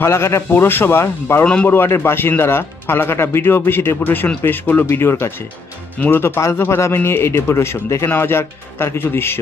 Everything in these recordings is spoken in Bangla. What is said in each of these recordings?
ফালাকাটা পৌরসভার 12 নম্বর ওয়ার্ডের বাসিন্দারা ফালাকাটা বিডিও অফিসে ডেপুটেশন পেশ করলো বিডিওর কাছে। মূলত 5 দফা দাবি নিয়ে এই ডেপুটেশন। দেখে নেওয়া যাক তার কিছু দৃশ্য।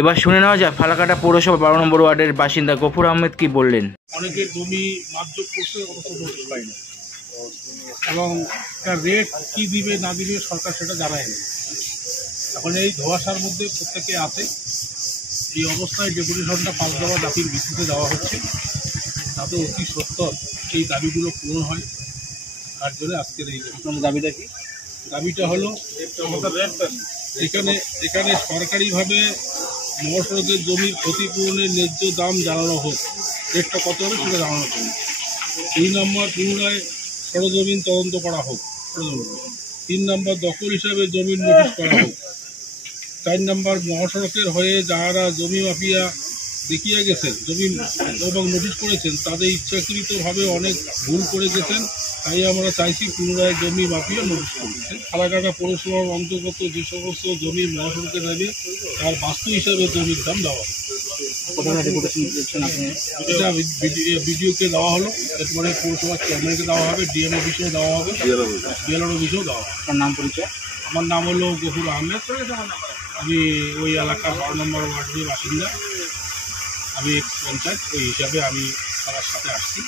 এবার শুনে নেওয়া যায় ফালাকাটা পৌরসভা 12 নম্বর ওয়ার্ডের বাসিন্দা গফুর আহমেদ কি বললেন। অনেকের জমি মাপজোক করছে, অত নোটিশ পায়নি এবং তার রেট কি দিবে না দিবে সরকার সেটা জানায়নি। এখন এই ধোঁয়াশার মধ্যে প্রত্যেকে আছে। এই অবস্থায় ডেপুটেশনটা 5 দফা দাবির ভিত্তিতে দেওয়া হচ্ছে, তাতে অতি সত্তর এই দাবিগুলো পূরণ হয়। তার জন্য আজকের এই দাবিটা কি? দাবিটা হলো এখানে সরকারিভাবে মহাসড়কের জমির ক্ষতিপূরণের ন্যায্য দাম জানানো হোক। রেটটা কত হবে সেটা জানানো হোক। 2 নম্বর, পুনরায় সরজমিন তদন্ত করা হোক। 3 নম্বর, দখল হিসাবে জমির নোটিশ করা হোক। 4 নম্বর, মহাসড়কের হয়ে যারা জমি মাফিয়া দেখিয়ে গেছেন জমি এবং নোটিশ করেছেন তাদের ইচ্ছাকৃতভাবে অনেক ভুল করে গেছেন, তাই আমরা চাইছি পুনরায় জমি মাফিয়া নোটিশ করেছে। ফালাকাটা পৌরসভার অন্তর্গত যে সমস্ত জমি মহাসড়কে নেবে তার বাস্তু হিসাবে জমির দাম দেওয়া হবে। এটা বিডিওকে দেওয়া হলো, এরপরে পৌরসভার চেয়ারম্যানকে দেওয়া হবে, ডিএম অফিসেও দেওয়া হবে, বিএলআর অফিসেও দেওয়া হবে। আপনার নাম পরিচয়? আমার নাম হলো গফুর আহমেদ। আমি ওই এলাকার 12 নম্বর ওয়ার্ডের বাসিন্দা। আমি পঞ্চায়েত ওই হিসাবে আমি সবার সাথে আসছি।